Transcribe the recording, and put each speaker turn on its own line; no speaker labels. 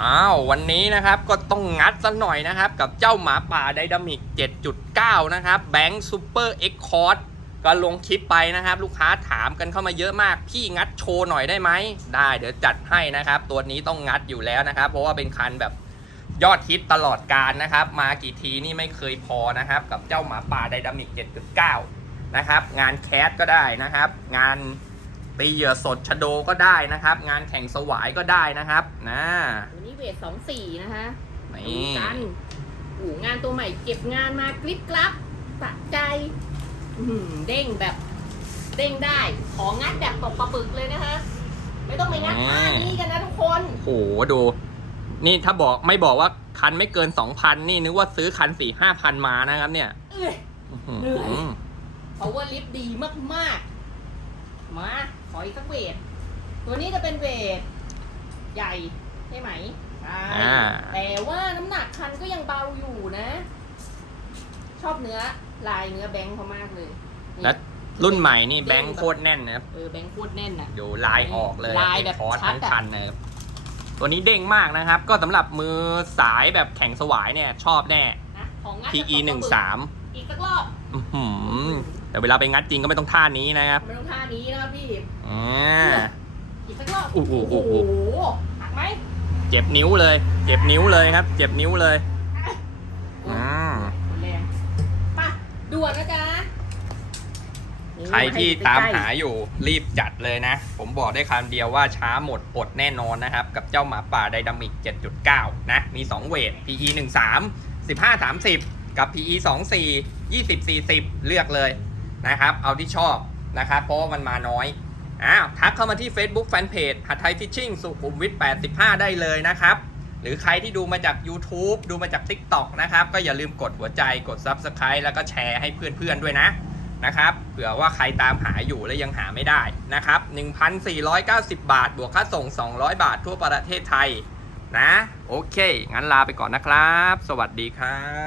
อ้าววันนี้นะครับก็ต้องงัดสักหน่อยนะครับ กับเจ้าหมาป่าไดนามิก 7.9 นะครับแบงค์ซูเปอร์เอ็กคอร์ดก็ลงคลิปไปนะครับ ลูกค้าถามกันเข้ามาเยอะมาก พี่งัดโชว์หน่อยได้ไหม ได้เดี๋ยวจัดให้นะครับ ตัวนี้ต้องงัดอยู่แล้วนะครับ เพราะว่าเป็นคันแบบยอดฮิตตลอดการนะครับ มากี่ทีนี่ไม่เคยพอนะครับ กับเจ้าหมาป่าไดนามิก 7.9 นะครับ งานแคสก็ได้นะครับ งาน ตีเหยื่อสดชะโดก็ได้นะครับ งานแข่งสวายก็ได้นะครับนะ
วันนี้เวทสองสี่นะคะ
นี่
ดูกันโอ้โหงานตัวใหม่เก็บงานมากริบกรับสะใจอื้อหือเด้งแบบเด้งได้ ของงัดแบบตกปลาปึกเลยนะคะ ไม่ต้องไปงัดท่านี้กันนะทุกคน
โหดู นี่ถ้าบอกไม่บอกว่าคันไม่เกิน2,000นี่นึกว่าซื้อคัน4 5 0 0 0มานะครับเนี่ย
เอ้ย
อื้อหือ
เหนื่อย power lift ดีมากๆ มา ขออีกสักเวท ตัวนี้จะเป็นเวท ใหญ่ใช่ไหมใช่
อ่า
แต่ว่าน้ำหนักคันก็ยังเบาอยู่นะ ชอบเนื้อลายเนื้อแบงค์เขามากเลยนี่
และรุ่นใหม่นี่แบงค์โคตรแน่นนะครับ
เออแบงค์โคตรแน่นอะ
ดูลายออกเลย
ลายแบบ
คอร์ส
ชัด
ทั้ง
อะ
คันนะครับตัวนี้เด้งมากนะครับ ก็สำหรับมือสายแบบแข่งสวายเนี่ย ชอบแน่
นะของงัด
PE 1
แบบตกปลาปึก
3
อีกสักรอบ
อื้อหือ แต่เวลาไปงัดจริงก็ไม่ต้องท่านี้นะครับ
ไม่ต้องท่านี้นะครับพี่
อ่า
อีกสักรอบ
โอ้โหโอ้โห
หักไหม
เจ็บนิ้วเลย เจ็บนิ้วเลยครับ เจ็บนิ้วเลยอืม
แรงไป่ะด่วนนะจ๊ะนี่
ใครที่ตามหา
ใกล้
อยู่รีบจัดเลยนะ ผมบอกได้คำเดียวว่าช้าหมดอดแน่นอนนะครับ กับเจ้าหมาป่าไดนามิก 7.9 นะ มี 2 เวท PE 13 15 30 กับ PE 24 20 40 เลือกเลย นะครับ เอาที่ชอบนะครับ เพราะว่ามันมาน้อยอ้าวทักเข้ามาที่ Facebook Fanpage หัดไทยฟิชชิ่งสุขุมวิท85 ได้เลยนะครับ หรือใครที่ดูมาจาก YouTube ดูมาจาก TikTok นะครับ ก็อย่าลืมกดหัวใจกด Subscribe แล้วก็แชร์ให้เพื่อนๆด้วยนะนะครับเผื่อว่าใครตามหาอยู่และยังหาไม่ได้นะครับ 1,490 บาท บวกค่าส่ง 200 บาททั่วประเทศไทยนะ โอเค งั้นลาไปก่อนนะครับ สวัสดีครับ